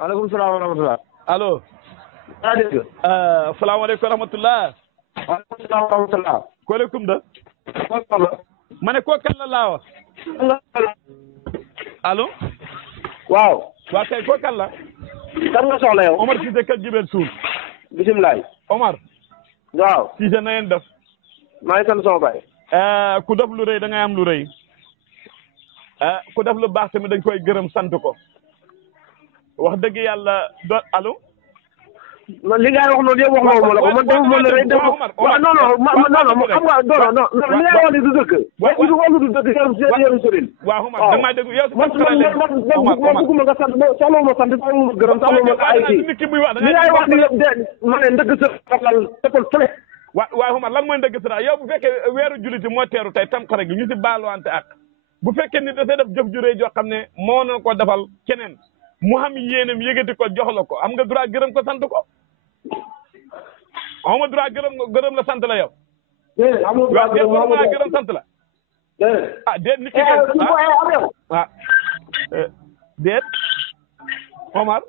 waaleykum salaam wa rahmatulah. allo. yaa dégg. salaamaaleykum wa rahmatulah. waaleykum salaam wa rahmatulah. kolekum da. kooku ma ne koo kan la laa wax. allo. waaw. waa kay koo kan la. kan nga soxla yow. Omar Cissé kër Jibel Suul. bisimilah. Omar. waaw. Cissé na ngeen def. maa ngi sant sama baay. ku def lu rëy da ngay am lu rëy. ku def lu baax tamit dañ koy gërëm sant ko. wax dëgg yàlla do allo. li ngay wax noonu yëpp wax nga ma la ko man dama mën a rey def waaw non non xam nga non li ngay wax ni du dëgg. waaw du wax du dëgg yaram sëriñ. waaw Omar da maa dégg yow man bëgguma nga sant soxla ma sant soxla ma gërëm soxla ma ay kii li ngay wax ni yëpp ma ne ndëgg sa lal defal fële. waaw Omar lan mooy ndëgg sa yow bu fekkee weeru jullit moo teeru tey tam xare gi ñu si baaluwante ak bu fekkee ni dafay def jëf ju rëy joo xam ne moo na ko defal keneen mu xam yéenam yëgati ko jox la ko am nga droit gërëm ko sant ko am nga droit gërëm la sant la yow. déedéet amul droit gërëm sant la. déedéet. ah déet nit ki déet Omar.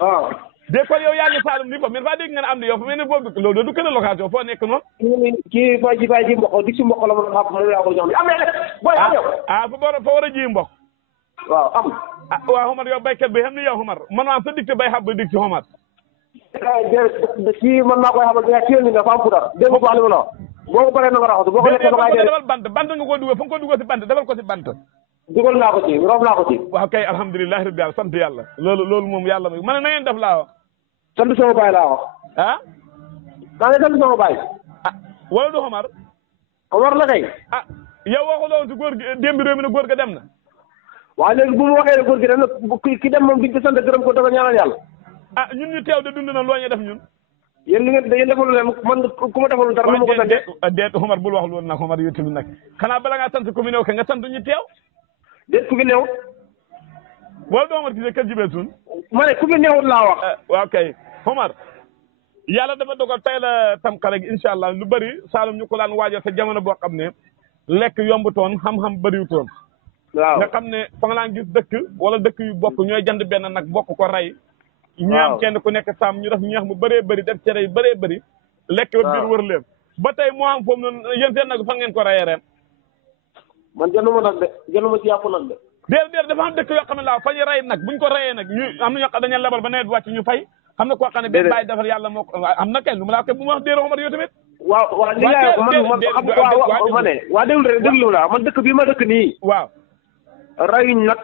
waaw. déet kon yow yaa ngi Saalum nii foofu mais faa dégg nga ne am na yow fa mel ne foofu loolu du kën a location foo nekk noonu. kii fay ji mboq di si mboq la ma doon xam moom laa ko jox am booy am yow. fa war a ji mboq. waaw am. waaw Omar yow baykat bi xam ni yow Omar man maa sa dicté bay xam ba dicté Omar. kii man maa koy xamal ne kii nga fa am puudar dégg nga baax li ma la wax boo ko paree na nga raxatu boo ko lekkee ba ngay defal bant nga ko dugal fa nga ko dugal si bant defal ko si bant. dugal naa ko ci roof naa ko ci. waaw kay alhamdulilah rabbil alamin sant yàlla loolu moom yàlla ma ne na ngeen def laa wax. sant sama baay laa wax. ah. maa ngi sant sama baay. ah wala du Omar. Omar la kay. ah yow waxuloo woon si góor gi démb réew mi ne góor ga dem na. waaw léegi bu mu waxee ne góor gi dem na ki dem moom diñ ko sant gërëm ko dafa ñaanal yàlla. ah ñun ñu teew de dund na loo ñu def ñun. yéen li ngeen da ngeen defalu leen man ku ma defalu dara nu ma ko sante. déet Omar bul wax loolu nag Omar yow tamit nag xanaa bala ngaa sant ku fi néew ke nga sant ñu teew. déet ku fi néew. wala du Omar Cissé kër Jibel Suul. ma ne ku fi néewut laa wax. waaw kay Omar. yàlla dafa dogal tey la tamxare gi incha allah lu bëri Saalum ñu ko daan waajal sa jamono boo xam ne lekk yombutoon xam-xam bëriwutoon. waaw nga xam ne fa nga laan gis dëkk wala dëkk yu bokk ñooy jënd benn nag bokk ko rey. ñaam kenn ku nekk sàmm ñu def ñeex mu bëree bëri def cere yu bëree bëri. lekk ba biir wër leen ba tey moo xam foofu noonu yéen seen nag fan ngeen ko reyee ren. man jënduma nag de jënduma ci yàpp nag de. déedéet dafa am dëkk yoo xam ne laa fa ñu rey nag buñ ko reyee nag ñu am na ñoo xam dañu lebal ba nawet wàcc ñu fay. xam na koo xam ne benn bàyyi defar yàlla moo ko am na kay lu ma laa koy bu ma wax déedéet Omar yow tamit. waaw li nga man xam nga ma ne waa déglu la man dëkk bii ma dëkk nii. waaw. rayuñ nag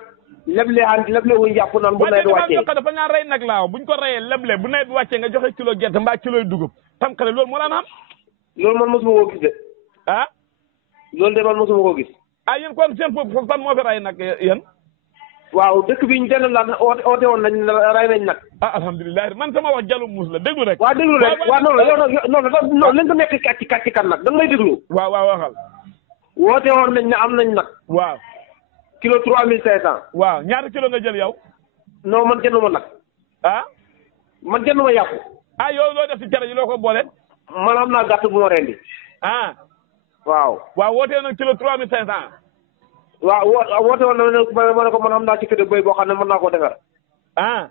leble wuñ yàpp naan bu nawet wàccee dafa ñaa rey nag laaw buñ ko reyee leble bu nawet wàccee nga joxe kilo gerte mbaa kilo dugub tam xale loolu moo daan am. loolu man mosuma koo gis de. ah. loolu de man mosuma koo gis. ah yéen kon seen foofu fan moo fi rey nag yéen. waaw dëkk bi ñu delloo la oote woon nañ rey nañ nag. ah alhamdulilah man sama wax jalum muus la déglu rek. waaw déglu rek waaw non lañ ko nekk kàcci kan nag da nga may déglu. waaw waxal. woote woon nañ ne am nañ nag. waaw. kilo 3500. waaw ñaata kilo nga jël yow. non man jënduma nag. ah. man jënduma yàpp. ah yow loo def si cere ji loo ko boole. man am naa gàtt bu ma rendi. ah. waaw. waaw wootee na kilo 3500. waaw woote woon na ma ne ko man am naa ci kër bëy boo xam ne mën naa koo defar. ah.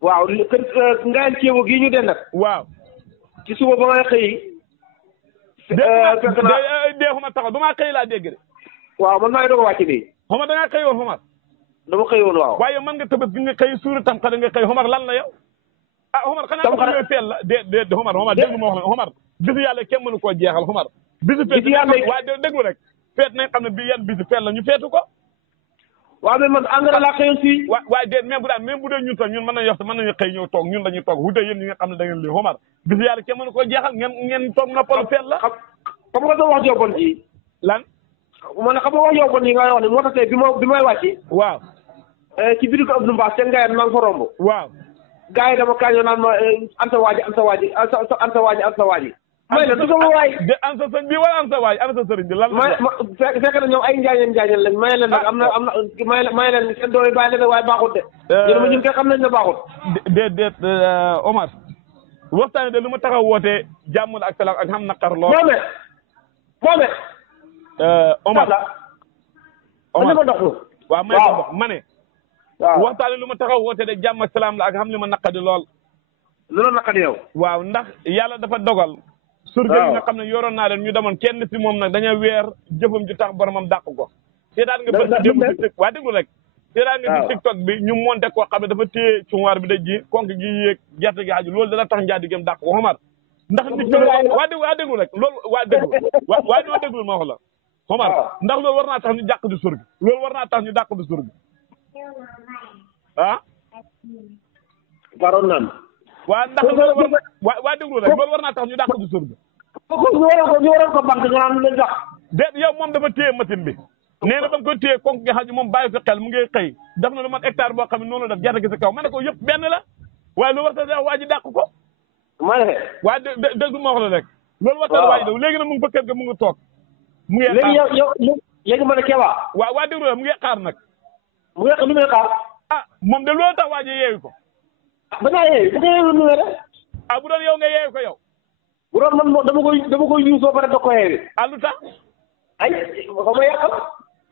waaw kër ngayal ceebu gii ñu den nag. waaw. ci suba ba ngay xëy. fekk naa dee xuma taxaw ba maa xëy laa dégg de. waaw man maa ngi doog a wàcc nii. xoma da ngaa xëy woon Omar. dama xëy woon waaw. waaye man nga tëbët gi nga xëy suuru tam xale nga xëy Omar lan la yow. ah Omar xanaa ko ñëw feel la de Omar déglu ma wax la Omar bisu yàlla kenn mënu koo jeexal Omar. bisu feet waaye déglu rek feet nañ xam ne bi yan bisu feet la ñu feetu ko. waaw mais man engrais laa xëyoon fii. waaye déet même bu dee ñun tam ñun mën nañu xëy ñëw toog ñun dañuy toog wute yéen ñi nga xam ne da ngeen lii Omar bisu yàlla kenn mënu koo jeexal ngeen toog noppalu feet la. xam nga doo wax jobon ji. lan. ma ne xam nga wax jobon yi nga wax ne moo tax tey bi may wàcc. waaw. ci biir ko Abdou Mbass seen ngayen maa ngi fa romb. waaw. gars yi dama kaañoo naan ma anta waaji. may la du sama waay. de an sa sëñ bi wala an sa waay an sa sëriñ bi lan la. fekk na ñoom ay njaañeen lañ may leen nag am na may leen seen doole bàyyi leen waaye baaxut de. ñu ma ñun kay xam nañ ne baaxut. déet Omar. waxtaane de lu ma taxaw woote jàmm la ak salaam ak xam naqar lool. moome. Omar. ma dox waaw may ko dox ma ne. waaw waxtaane lu ma taxaw woote de jàmm ak salaam la ak xam li ma naqadi lool. loolu naqadi yow. waaw ndax yàlla dafa dogal. surga yi nga xam ne yoroon naa leen ñu demoon kenn si moom nag dañoo weer jëfam ju tax boromam dàq ko. seetaan nga bët démb si waa déglu rek. seetaan nga si TikTok bi ñu monté koo xam ne dafa téye cunwaar bi daj ji konk gi yéeg gerte gi aju loolu dana tax njaadigéem dàq ko Omar. ndax nit ki waa déglu rek loolu waa déglu waa ñoo déglu ma wax la. Omar ndax loolu war naa tax ñu dàq di surga loolu war naa tax ñu dàq di surga ah. paroon naan. waa ndax loolu war waa déglu rek loolu war naa tax ñu dàq di surga. ñu waroon ko banque nga naan leen sax. déet yow moom dafa téye machine bi. nee na ba nga ko téye konk gi xaj moom bàyyi ko xel mu ngi xëy def na lu mat hectare boo xam ne noonu la def gerte gi si kaw ma ne ko yëpp benn la waaye lu war ta def waa ji dàq ko. ma ne. waa déglu ma wax la rek. loolu war ta waa ji daw léegi nag mu ngi fa kër ga mu ngi toog. mu ngi xaar léegi yow léegi ma ne Keba. waa déglu la mu ngi xaar nag. mu ngi lu muy xaar. ah moom de loolu tax waa ji yeewu ko. ba naa yeewu bu ko yeewu nu mu ah bu doon yow nga yeewu ko yow. bu doon man dama koy yuusoo ba pare da ko yeewi. ah lu tax. ay xaw ma yàqal.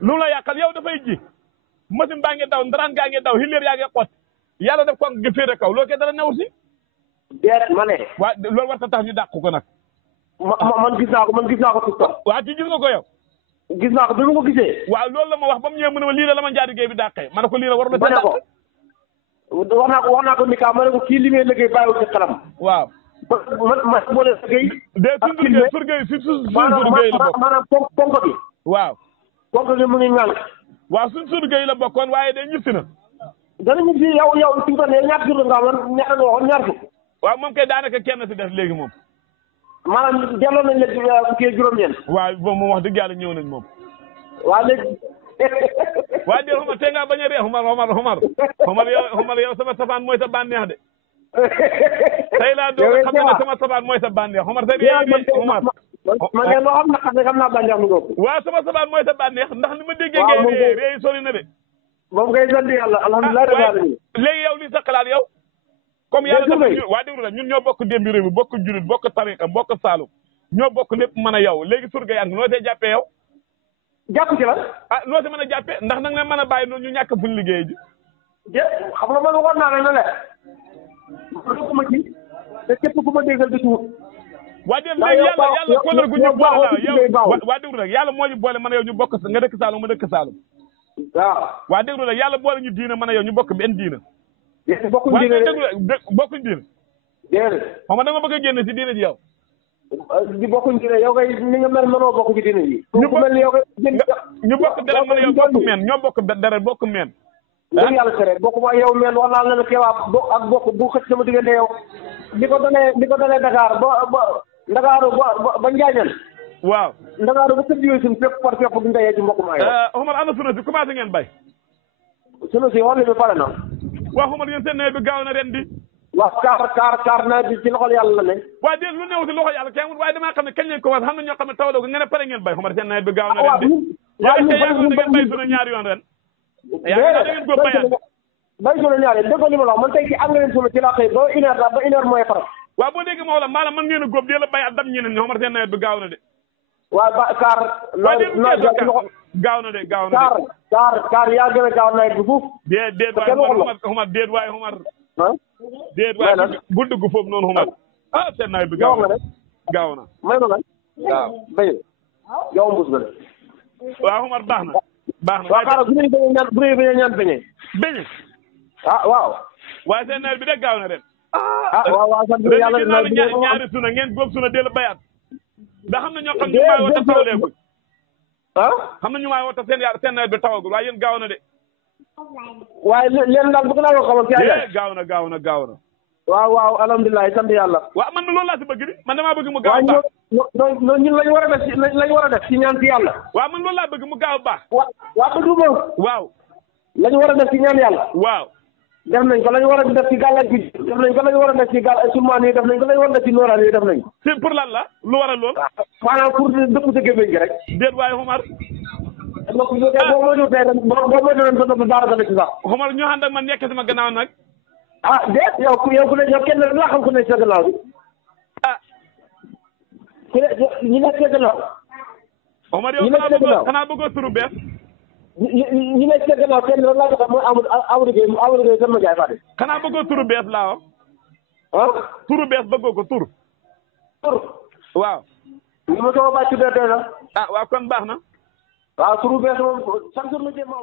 lu la yàqal yow dafay ji. machine baa ngi daw ndaraan gaa ngi daw hileer yaa ngi xot. yàlla def ko nga féete kaw loolu kay dara new si. déet ma ne. waa loolu war ta tax ñu dàq ko nag. man gis naa ko TikTok. waa ci gis nga ko yow. gis naa ko bi ma ko gisee. waaw loolu la ma wax ba mu ñëwee mu ne ma lii la ma njaadigéey bi dàqee ma ne ko lii la war na. ma ne ko wax naa ko ni ma ne ko kii li ngay liggéey bàyyiwul ci xelam. waaw. ma boole liggéey. de surgay surgay la bokk maanaam ponk bi. waaw. ponk bi mu ngi ñaan. waaw suñ surgay la bokkoon waaye de ñibsi na. dana ñibsi yow fi mu toll nii ñaar jur nga xam ñaar nga waxoon ñaar fukk. waaw moom kay daanaka kenn si def léegi moom. maanaam delloo nañ la kii juróom-ñeent. waaw moom wax dëgg yàlla ñëw nañ moom. waaw léegi. waa déet Omar tey ngaa bañ a ree Omar yow sama safaan mooy sa bànneex de. tey laa doog a xam ne sama safaan mooy sa bànneex Omar sa ree Omar. man de loo xam naa bànneex mu ngoog. waaw sama safaan mooy sa bànneex ndax ni ma déggee ngay ree sori na de. moom ngay sant yàlla alhamdulilah. léegi yow li sa xalaat yow. comme yàlla dafa waa déglu la ñun ñoo bokk démbi réew mi bokk julit bokk tariqa bokk saalum ñoo bokk lépp mën a yow léegi surga yaa ngi noo see jàppee yow. jàpp ci la. ah noo see mën a jàppee ndax nag ne mën a bàyyi noonu ñu ñàkk fuñ liggéey ji. xam nga man waxoon naa ne la ma ci te képp ku ma déggal di ci wut. waa dégg léegi yàlla kóllëre gu ñu boole la yow waa déglu rek yàlla moo ñu boole mën a yow ñu bokk nga dëkk saalum ma dëkk saalum. waaw. waa déglu rek yàlla boole ñu diina mën a yow ñu bokk benn diina. bokkuñ diine waaye déglu bokkuñ diine. déedéet. xam nga da nga bëgg a génn si diine ji yow. di bokkuñ diine yow kay ni nga mel mënoo bokk ci diine ji. ñu mel ni yow kay ñu bokk deret mën a yow bokk meen ñoo bokk deret bokk meen. dëgg yàlla tere bokk ma yow meen wax naa la ne Keba ak bokk bu xëcc sama diggante yow. li ko dalee Dakar ba Ndakaaru ba Njaañan. waaw. Ndakaaru ba sëb yooyu suñ fépp par fépp duñ dayee ci mbokk maa yow. Omar ana sunu si commencé ngeen bay. sunu si xool bi pare na. waaw Omar yéen seen nawet bi gaaw na ren di. waaw kaar nawet bi ci loxol yàlla la ne. waaw déedéet lu néew si loxo yàlla kay waaye damaa xam ne kañ lañ ko wax xam na ñoo xam ne taw nga ne pare ngeen bay Omar seen nawet bi gaaw na ren di. waaw ñun da ngeen bay sunu ñaari yoon ren. yaa da ngeen ko bayaat. bay sunu ñaari déggoo li ma la wax man tey ci am nga leen sunu ci laa xëy ba une heure mooy faral. waaw boo déggee ma wax la maanaam mën ngeen a góob dee la bay at dam ñeneen ñi Omar seen nawet bi gaaw na de. waaw kaar. gaaw na de. kaar yaa gën a gaaw nawet bi fuuf. déet waaye Omar déet waaye Omar. déet waaye bu dugg foofu noonu Omar. ah seen nawet bi gaaw na gaaw na. may ma nag. waaw bay yow mbus ba de. waaw Omar baax na. waaw xaaral bu ñuy bañ a ñaan beñe. beñe. waaw. waaye seen nawet bi de gaaw na ren. waaw sant yàlla ñaari suna ngeen góob suna del bayaat. ndax xam na ñoo xam ne ñu maay wota tawleegul. xam na ñu maay wota seen nawet bi tawagul waaye yéen gaaw na de. waaye leen daal bëgg naa ko xamal ci ay gaaw na. waaw alhamdulilah sant yàlla. waaw man loolu laa si bëgg di man damaa bëgg mu gaaw baax. waaw ñun lañ war a def ci ñaan ci yàlla. waaw man loolu laa bëgg mu gaaw baax. waaw duma. waaw. lañ war a def ci ñaan yàlla. waaw. def nañ ko lañ war a def ci gàllankoor bi def nañ ko lañ war a def ci sulmaan yi def nañ ko lañ war a def ci nooraan yi def nañ ko. c'est pour lan la lu waral lool. maanaam pour dëpp sa gémmiñ gi rek. déet waaye Omar. boo moytuwul tey ren boo moytuwul sa dëpp daara dana ci sax. Omar ñu ànd ak man nekk sama gannaaw nag. déet yow ku ne yow kenn laa xam ku ne sa gannaaw bi. ku ne ñu nekk sa gannaaw. Omar yow xanaa bëggoo turu bees. ñi nekk seen gannaaw kenn lan laa ko xam mooy Amadou Gueye sama jaay Fatick. xanaa bëggoo turu bees laa ah. turu bees bëggoo ko tur. waaw. li ma soog a bàcc tuddee tey la. ah waaw kon baax na. waaw turu bees moom chaque jour ma jéem a